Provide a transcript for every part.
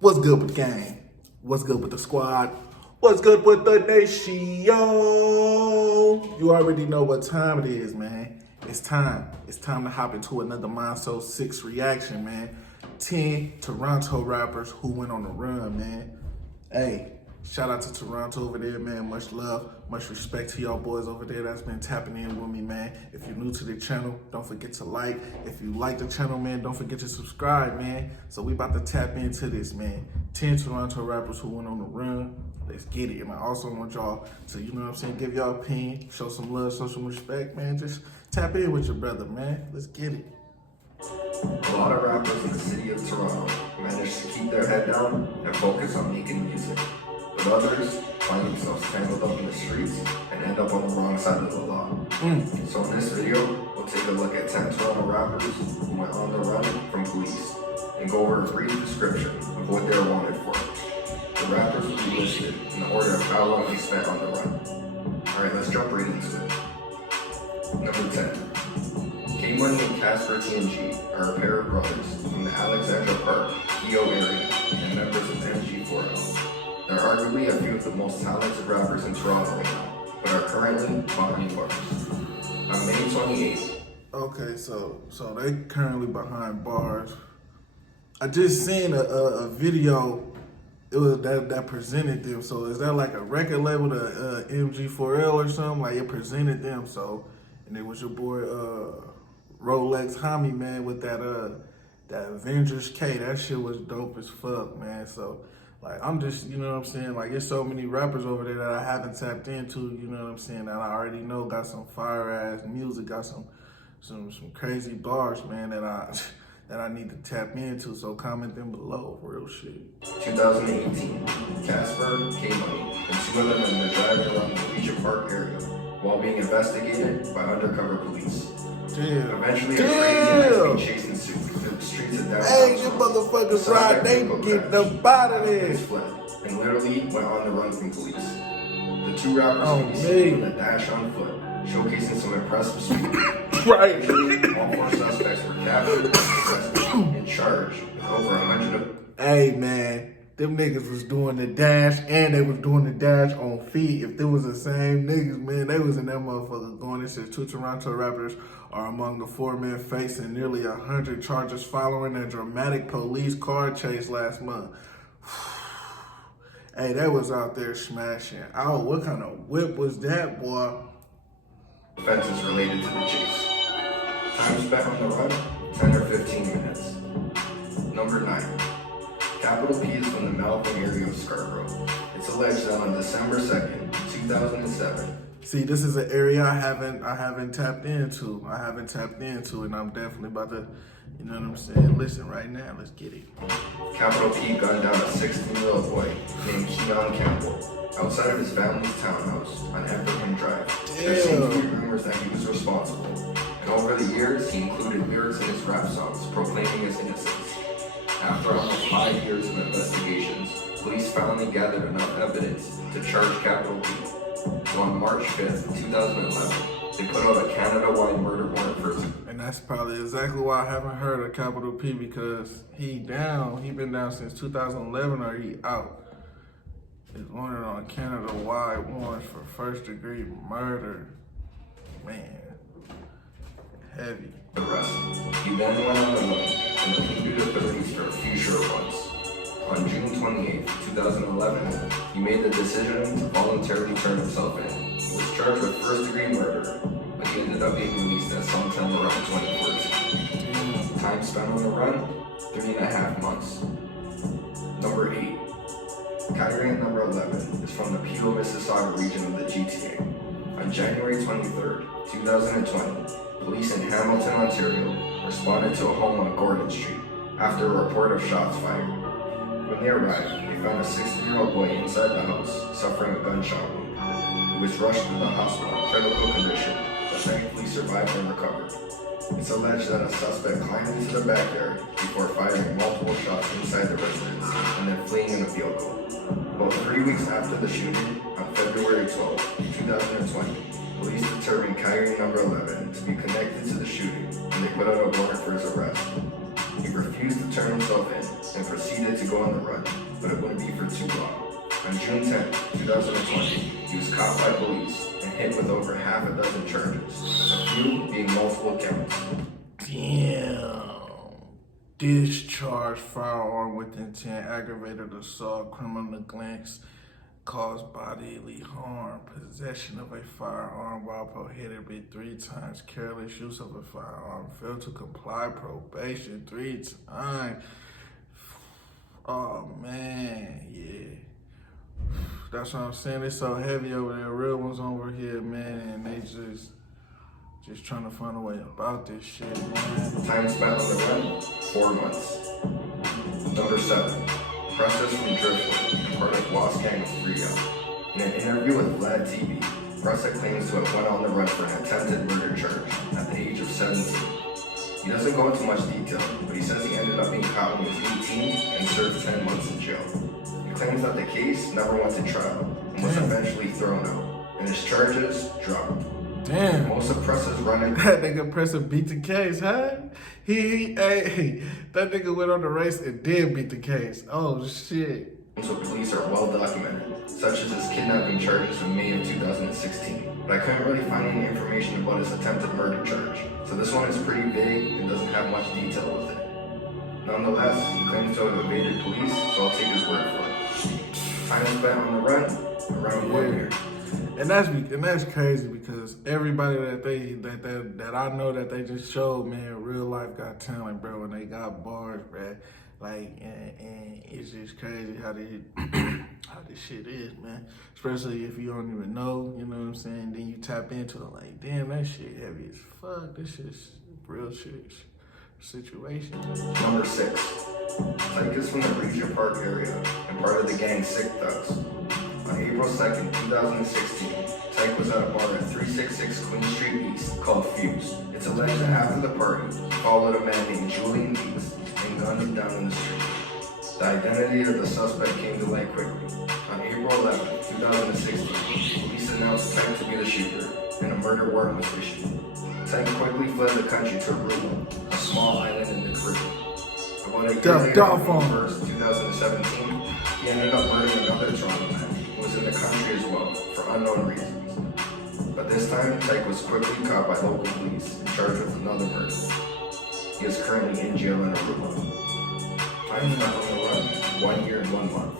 What's good with the gang? What's good with the squad? What's good with the nation? You already know what time it is, man. It's time. It's time to hop into another Mind Soul 6 reaction, man. 10 Toronto rappers who went on the run, man. Hey, shout out to Toronto over there, man. Much love, much respect to y'all boys over there that's been tapping in with me, man. If you're new to the channel, don't forget to like. If you like the channel, man, don't forget to subscribe, man. So we about to tap into this, man. 10 Toronto rappers who went on the run. Let's get it. And I also want y'all to, you know what I'm saying, give y'all a opinion, show some love, show some respect, man. Just tap in with your brother, man. Let's get it. A lot of rappers in the city of Toronto manage to keep their head down and focus on making music, but others find themselves tangled up in the streets and end up on the wrong side of the law. So in this video, we'll take a look at 10 Toronto rappers who went on the run from police and go over a brief description of what they're wanted for. The rappers will be listed in the order of how long they spent on the run. Alright, let's jump right into it. Number 10. K-Money and Casper TNG are a pair of brothers from the Alexandra Park, EO area, and members of MG4L. They're arguably a few of the most talented rappers in Toronto right now, but are currently behind bars. On May 28th. Okay, so they currently behind bars. I just seen a video. It was that presented them. So is that like a record label, the MG4L or something? Like it presented them. So, and it was your boy Rolex Homie, man, with that Avengers K. That shit was dope as fuck, man. So like I'm just, you know what I'm saying? Like there's so many rappers over there that I haven't tapped into, you know what I'm saying, that I already know got some fire ass music, got some crazy bars, man, that I need to tap into. So comment them below, real shit. 2018, Casper, K-Money, and two other men were driving around the Regent Park area while being investigated by undercover police. Damn. Eventually, a crazy being chased and sued through the streets of downtown. Hey, you motherfuckers ride, they get the bottom of Police this. fled and literally went on the run from police. The two rappers Oh, can be seen in man. the dash on foot, showcasing some impressive speed. Right. All four suspects were captured, arrested, and charged with over 100 of. Hey, man, them niggas was doing the dash and they was doing the dash on feet. If it was the same niggas, man, they was in that motherfucker going. It says 2 Toronto rappers are among the 4 men facing nearly 100 charges following a dramatic police car chase last month. Hey, they was out there smashing. Oh, what kind of whip was that, boy? Offenses related to the chase. Time spent on the run, 10 or 15 minutes. Number 9. Capital P is from the Malvern area of Scarborough. It's alleged that on December 2nd, 2007. See, this is an area I haven't tapped into. And I'm definitely about to, you know what I'm saying? Listen right now, let's get it. Capital P gunned down a 16-year-old boy named Keon Campbell outside of his family's townhouse on Evergreen Drive. There seemed to be rumors that he was responsible. And over the years, he included lyrics in his rap songs proclaiming his innocence. After almost 5 years of investigations, police finally gathered enough evidence to charge Capital P. So on March 5th, 2011, they put out a Canada-wide murder warrant for him. And that's probably exactly why I haven't heard of Capital P, because he been down since 2011 or he out. He's wanted on Canada-wide warrants for first-degree murder. Man, heavy. Arrest. He then went on the run and eluded authorities for a few short months. On June 28, 2011, he made the decision to voluntarily turn himself in. He was charged with first-degree murder, but he ended up being released at sometime around 2014. Time spent on the run, 3.5 months. Number 8. Category at number 11 is from the Peel, Mississauga region of the GTA. On January 23, 2020, police in Hamilton, Ontario, responded to a home on Gordon Street after a report of shots fired. When they arrived, they found a 16-year-old boy inside the house suffering a gunshot wound. He was rushed to the hospital in critical condition, but thankfully survived and recovered. It's alleged that a suspect climbed into the backyard before firing multiple shots inside the residence and then fleeing in a vehicle. About 3 weeks after the shooting, on February 12, 2020, police determined category number 11 to be connected to the shooting, and they put out a warrant for his arrest. He refused to turn himself in and proceeded to go on the run, but it wouldn't be for too long. On June 10, 2020, he was caught by police and hit with over half a dozen charges, a few being multiple counts. Damn. Discharge firearm with intent, aggravated assault, criminal neglect, caused bodily harm, possession of a firearm while prohibited 3 times, careless use of a firearm, failed to comply probation 3 times. Oh man, yeah. That's what I'm saying. It's so heavy over there. Real ones over here, man, and they just trying to find a way about this shit, man. Time spent on the run, 4 months. Number 7, Presses from Driftwood, and part of Lost Gang of 3L. In an interview with Vlad TV, Pressa claims to have went on the run for an attempted murder charge at the age of 17. He doesn't go into much detail, but he says he ended up being caught when he was 18 and served 10 months in jail. He claims that the case never went to trial and was eventually thrown out, and his charges dropped. Damn. Most of Pressa's running. That nigga Pressa beat the case, huh? Hey, that nigga went on the race and did beat the case. Oh shit. So police are well documented, such as his kidnapping charges in May of 2016. But I couldn't really find any information about his attempted murder charge, so this one is pretty vague and doesn't have much detail with it. Nonetheless, he claims to have evaded police, so I'll take his word for it. Time spent on the run, around 1 year. And that's crazy because everybody that I know that they just showed, man, real life got talent, bro, and they got bars, bro. Like, and it's just crazy how how this shit is, man. Especially if you don't even know, you know what I'm saying? Then you tap into it, like, damn, that shit heavy as fuck. This shit's real shit situation. Number 6, Tyke is from the Regent Park area and part of the gang Sick Thugs. On April 2nd, 2016, Tyke was at a bar at 366 Queen Street East called Fuse. It's alleged that after the party, he followed a man named Julian East and gunned him down in the street. The identity of the suspect came to light quickly. On April 11th, 2016, police announced Tyke to be the shooter, and a murder warrant was issued. Tyke quickly fled the country to Aruba, a small island in the Caribbean. About a year later, on April 1st, 2017, he ended up murdering another Toronto man who was in the country as well, for unknown reasons. But this time, Tyke was quickly caught by local police and charged with another murder. He is currently in jail in Aruba. Time spent on the run, 1 year and 1 month.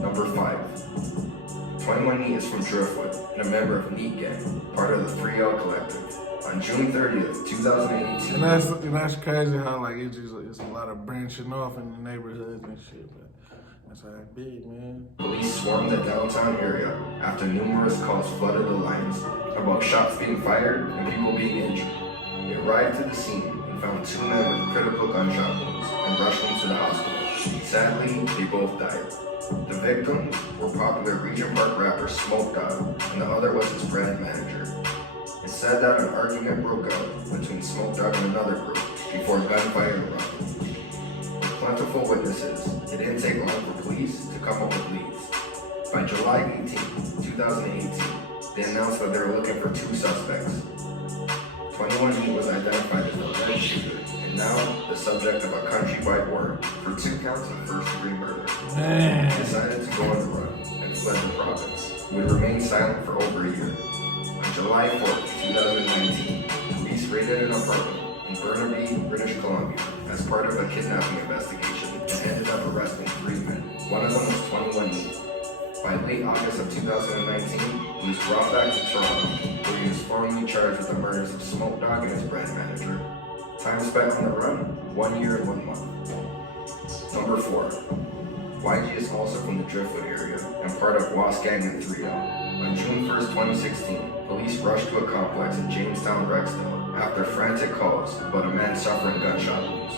Number 5. 21 Neat is from Driftwood and a member of Neat Gang, part of the 3L Collective. On June 30th, 2018. And that's crazy how like it's a lot of branching off in the neighborhoods and shit, but that's how it big, man. Police swarmed the downtown area after numerous calls flooded the lines about shots being fired and people being injured. They arrived to the scene and found 2 men with critical gunshot wounds and rushed them to the hospital. Sadly, they both died. The victims were popular Regent Park rapper Smoke Dogg, and the other was his brand manager. It's said that an argument broke out between Smoke Dogg and another group before gunfire erupted. With plentiful witnesses, it didn't take long for police to come up with leads. By July 18, 2018, they announced that they were looking for 2 suspects. 21 Neat was identified as the alleged shooter, and now the subject of a countrywide warrant for 2 counts of first-degree murder. Man. He decided to go on the run and fled the province. He would remain silent for over a year. On July 4, 2019, police raided an apartment in Burnaby, British Columbia, as part of a kidnapping investigation and ended up arresting 3 men. One of them was 21 Neat. By late August of 2019, he was brought back to Toronto, where he was formally charged with the murders of Smoke Dogg and his brand manager. Time spent on the run, 1 year and 1 month. Number 4. YG is also from the Driftwood area and part of Lost Gang and 3L. On June 1st, 2016, police rushed to a complex in Jamestown, Rexdale, after frantic calls about a man suffering gunshot wounds.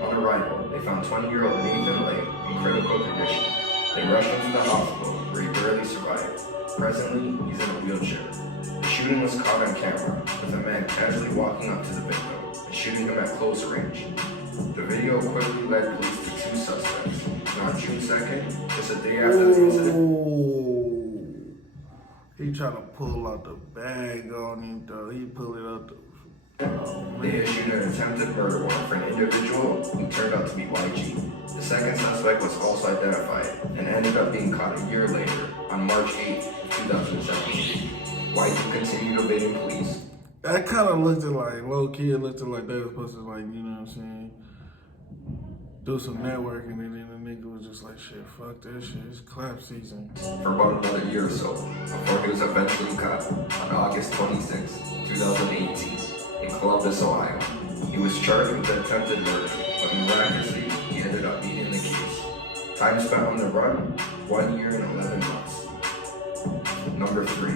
On arrival, they found 20-year-old Nathan Lane in critical condition. They rushed him to the hospital, where he barely survived. Presently, he's in a wheelchair. The shooting was caught on camera, with a man casually walking up to the victim and shooting him at close range. The video quickly led police to 2 suspects. And on June 2nd, just a day after the incident, He tried to pull out the bag on him, though. He pulled it out They issued an attempted murder warrant for an individual who turned out to be YG. The second suspect was also identified and ended up being caught a year later on March 8, 2017. YG continued evading police. That kind of looked like low key. It looked like they were supposed to, like, you know what I'm saying, do some networking, and then the nigga was just like, shit, fuck that shit, it's clap season. For about another year or so before he was eventually caught on August 26, 2018 in Columbus, Ohio. He was charged with attempted murder, but miraculously, he ended up beating the case. Time spent on the run, 1 year and 11 months. Number 3.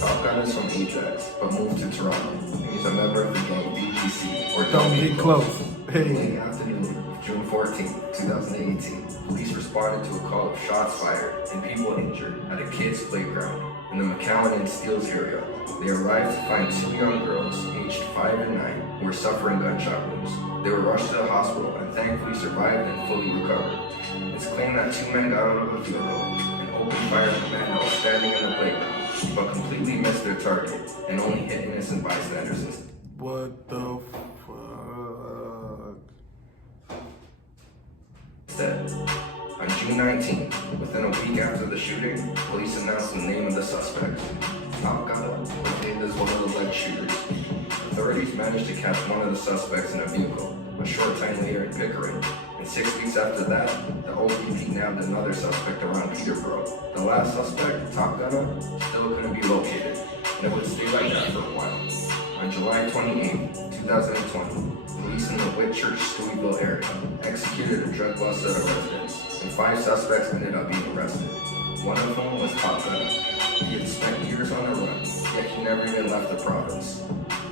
Top Gun is from Ajax, but moved to Toronto. He's a member of the gang BGC, or Don't Get Close. Hey. Late afternoon, June 14, 2018, police responded to a call of shots fired and people injured at a kids' playground in the McCowan and Steeles area. They arrived to find 2 young girls, aged 5 and 9, who were suffering gunshot wounds. They were rushed to the hospital and thankfully survived and fully recovered. It's claimed that 2 men got out of a vehicle and opened fire at the man that was standing in the playground, but completely missed their target and only hit innocent bystanders instead. What the fuck? Instead, on June 19, within a week after the shooting, police announced the name of the suspect. Top Gun was named as one of the alleged shooters. Authorities managed to catch one of the suspects in a vehicle a short time later in Pickering, and 6 weeks after that, the OPP nabbed another suspect around Peterborough. The last suspect, Top Gunner, still couldn't be located, and it would stay like that for a while. On July 28, 2020, police in the Whitchurch, Stouffville area executed a drug bust at a residence, and 5 suspects ended up being arrested. One of them was Top Gunner. He had spent years on the run, yet he never even left the province.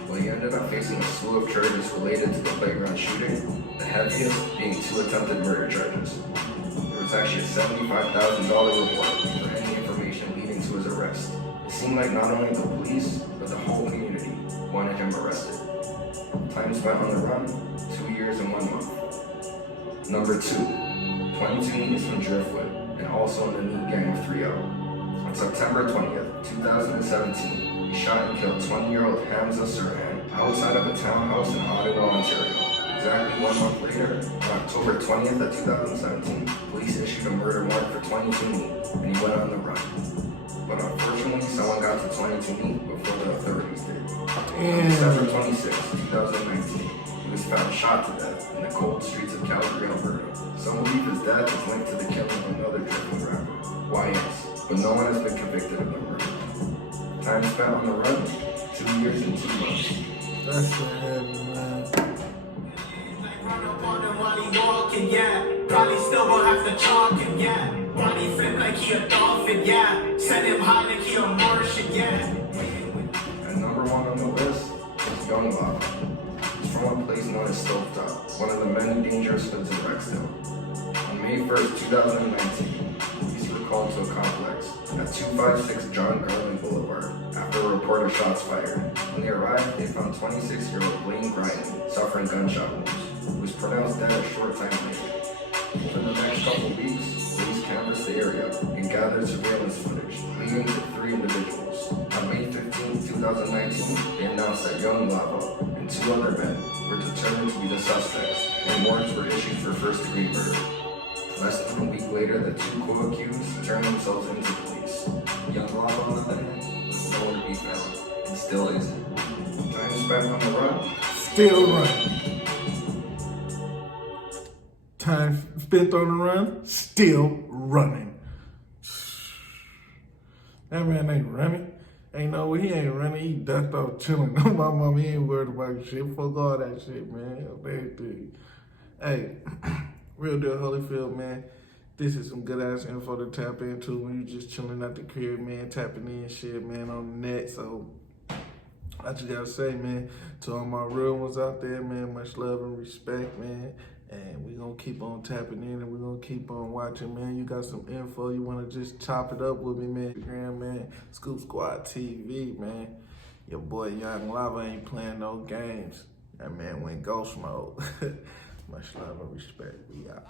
Well, he ended up facing a slew of charges related to the playground shooting, the heaviest being 2 attempted murder charges. There was actually a $75,000 reward for any information leading to his arrest. It seemed like not only the police, but the whole community wanted him arrested. Time spent on the run, 2 years and 1 month. Number 2, 22 Neats from Driftwood, and also in the Neat Gang of 3-0. On September 20th, 2017, he shot and killed 20-year-old Hamza Sirhan outside of a townhouse in Ottawa, Ontario. Exactly 1 month later, on October 20th of 2017, police issued a murder warrant for 22 Neat, and he went on the run. But unfortunately, someone got to 22 Neat before the authorities did. On December 26, 2019, he was found shot to death in the cold streets of Calgary, Alberta. Some believe his death is linked to the killing of another Driftwood rapper, YS, but no one has been convicted of the murder. Time spent on the run, 2 years and 2 months. That's the heavy, man. Yeah, probably still will have to chalk him, yeah. Body flip like he a dolphin, yeah. Send him high like he a Martian, yeah. And number 1 on the list is Young Lava. He's from a place known as Stovetop, one of the many dangerous hoods in Rexdale. On May 1st, 2019, police were called to a complex at 256 John Garland Boulevard after a report of shots fired. When they arrived, they found 26-year-old Blaine Bryant suffering gunshot wounds, who was pronounced dead a short time later. Over the next couple weeks, police canvassed the area and gathered surveillance footage, leading to 3 individuals. On May 15, 2019, they announced that Young Lava and 2 other men were determined to be the suspects, and warrants were issued for first-degree murder. Less than a week later, the 2 co-accused turned themselves into police. Young Lava, on the other hand, was nowhere to be found, and still isn't. Time spent on the run, Still running. Time spent on the run, still running. That man ain't running. Ain't no way he ain't running. He ducked off chilling. My mama, he ain't worried about shit. Fuck all that shit, man. Hey, real deal Holyfield, man. This is some good ass info to tap into when you just chilling at the crib, man. Tapping in shit, man, on the net. So I just gotta say, man, to all my real ones out there, man, much love and respect, man. And we gonna keep on tapping in and we gonna keep on watching, man. You got some info, you wanna just chop it up with me, man. Instagram, man, Scoop Squad TV, man. Your boy Young Lava ain't playing no games. That man went ghost mode. Much love and respect. We out.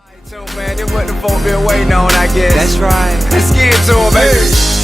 Man, this what the folk been waiting on, I guess. That's right. Let's get to 'em, baby.